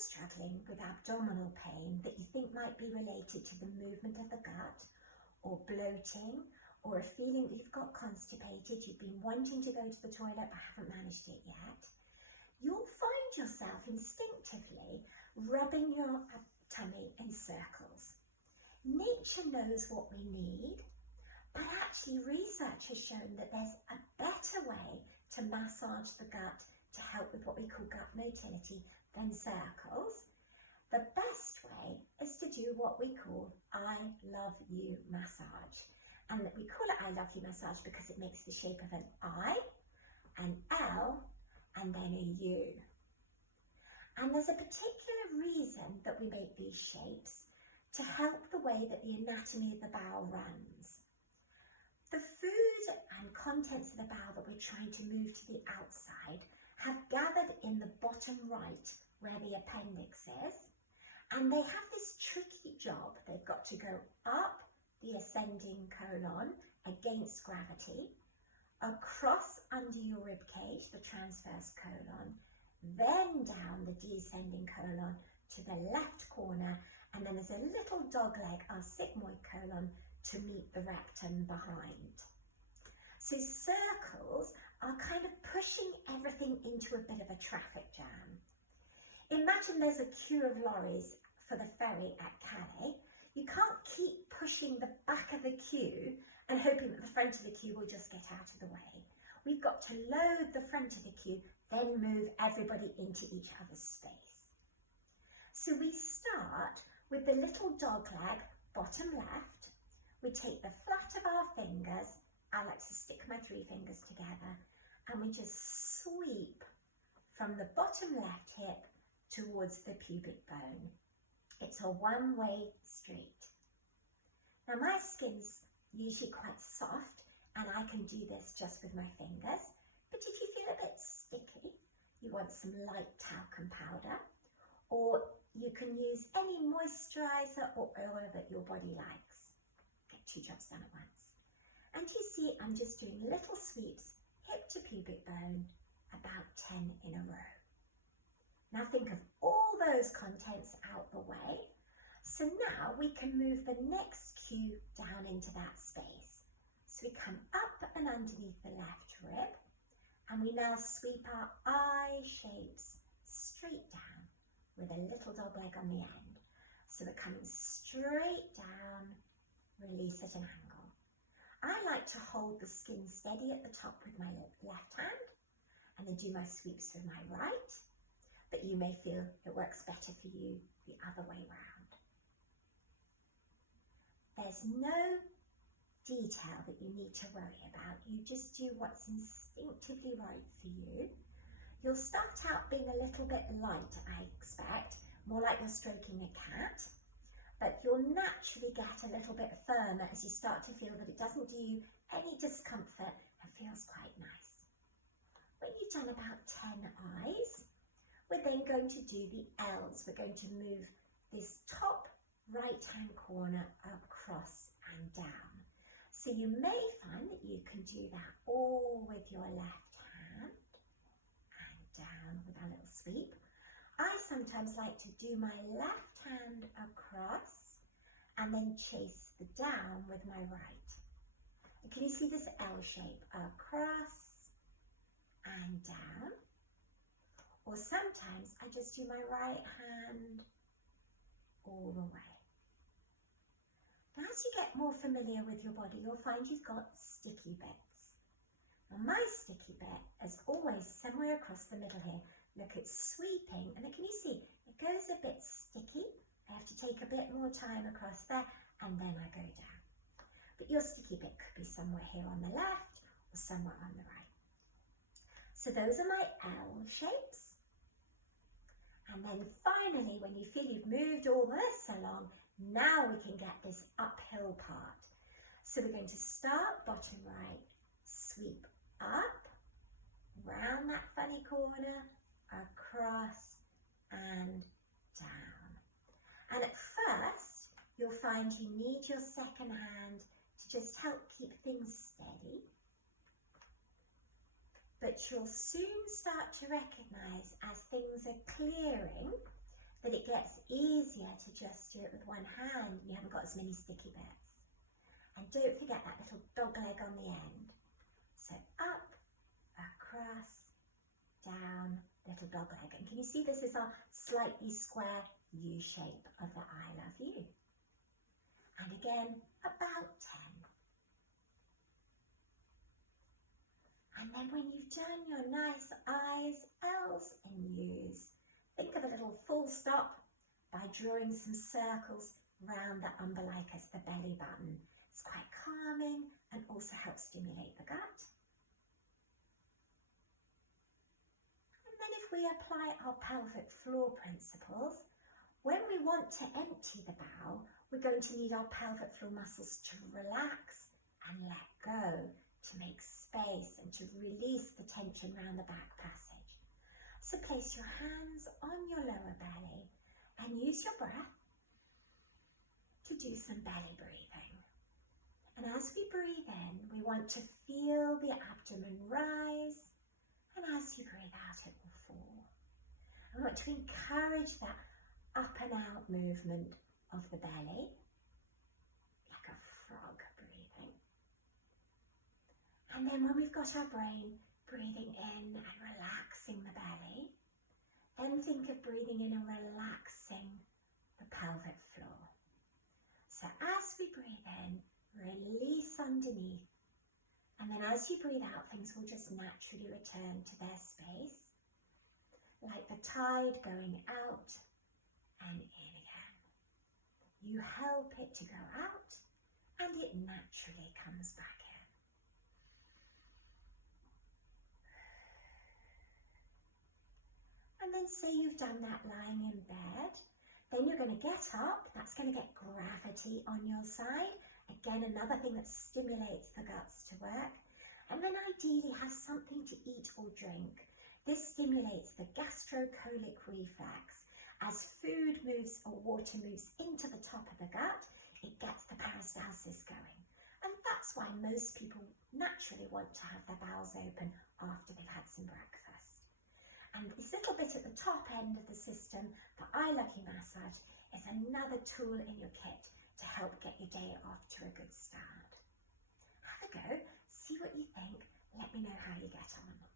struggling with abdominal pain that you think might be related to the movement of the gut, or bloating, or a feeling that you've got constipated, you've been wanting to go to the toilet but haven't managed it yet, you'll find yourself instinctively rubbing your tummy in circles. Nature knows what we need, but actually research has shown that there's a better way to massage the gut to help with what we call gut motility than circles. The best way is to do what we call I love you massage. And we call it I love you massage because it makes the shape of an I, an L, and then a U. And there's a particular reason that we make these shapes to help the way that the anatomy of the bowel runs. The food and contents of the bowel that we're trying to move to the outside have gathered in the bottom right where the appendix is, and they have this tricky job. They've got to go up the ascending colon against gravity, across under your rib cage, the transverse colon, then down the descending colon to the left corner, and then there's a little dog leg, our sigmoid colon, to meet the rectum behind. So circles are kind of pushing everything into a bit of a traffic jam. Imagine there's a queue of lorries for the ferry at Calais. You can't keep pushing the back of the queue and hoping that the front of the queue will just get out of the way. We've got to load the front of the queue, then move everybody into each other's space. So we start with the little dog leg, bottom left. We take the flat of our fingers, I like to stick my 3 fingers together, and we just sweep from the bottom left hip towards the pubic bone. It's a one-way street. Now my skin's usually quite soft and I can do this just with my fingers, but if you feel a bit sticky, you want some light talcum powder, or you can use any moisturizer or oil that your body likes. Get 2 jobs done at once. And you see I'm just doing little sweeps, hip to pubic bone, about 10 in a row. Now think of all those contents out the way. So now we can move the next cue down into that space. So we come up and underneath the left rib, and we now sweep our I shapes straight down with a little dog leg on the end. So we're coming straight down, release at an angle. I like to hold the skin steady at the top with my left hand and then do my sweeps with my right, but you may feel it works better for you the other way round. There's no detail that you need to worry about. You just do what's instinctively right for you. You'll start out being a little bit light, I expect, more like you're stroking a cat, but you'll naturally get a little bit firmer as you start to feel that it doesn't do you any discomfort and feels quite nice. When you've done about 10 eyes, we're then going to do the L's. We're going to move this top right-hand corner across and down. So you may find that you can do that all with your left hand and down with a little sweep. I sometimes like to do my left hand across and then chase the down with my right. And can you see this L shape? Across and down. Or sometimes I just do my right hand all the way. Now, as you get more familiar with your body, you'll find you've got sticky bits. Now, my sticky bit is always somewhere across the middle here. Look, it's sweeping, and can you see it goes a bit sticky? I have to take a bit more time across there, and then I go down. But your sticky bit could be somewhere here on the left or somewhere on the right. So those are my L shapes. And then finally, when you feel you've moved all this along, now we can get this uphill part. So we're going to start bottom right, sweep up, round that funny corner, across and down. And at first, you'll find you need your second hand to just help keep things steady. But you'll soon start to recognize as things are clearing that it gets easier to just do it with one hand and you haven't got as many sticky bits. And don't forget that little dog leg on the end. So up, across, down, little dog leg. And can you see this is our slightly square U shape of the I love you. And again, about 10. And then when you've done your nice I's, L's and U's, think of a little full stop by drawing some circles round the umbilicus, the belly button. It's quite calming and also helps stimulate the gut. And then if we apply our pelvic floor principles, when we want to empty the bowel, we're going to need our pelvic floor muscles to relax and let go, to make space and to release the tension around the back passage. So place your hands on your lower belly and use your breath to do some belly breathing. And as we breathe in, we want to feel the abdomen rise, and as you breathe out, it will fall. We want to encourage that up and out movement of the belly, like a frog breathing. And then when we've got our brain breathing in and relaxing the belly, then think of breathing in and relaxing the pelvic floor. So as we breathe in, release underneath, and then as you breathe out, things will just naturally return to their space, like the tide going out and in again. You help it to go out, and it naturally comes back in. And then say you've done that lying in bed, then you're going to get up. That's going to get gravity on your side. Again, another thing that stimulates the guts to work. And then ideally have something to eat or drink. This stimulates the gastrocolic reflex. As food moves or water moves into the top of the gut, it gets the peristalsis going. And that's why most people naturally want to have their bowels open after they've had some breakfast. And this little bit at the top end of the system, the I love you massage, is another tool in your kit to help get your day off to a good start. Have a go, see what you think, let me know how you get on.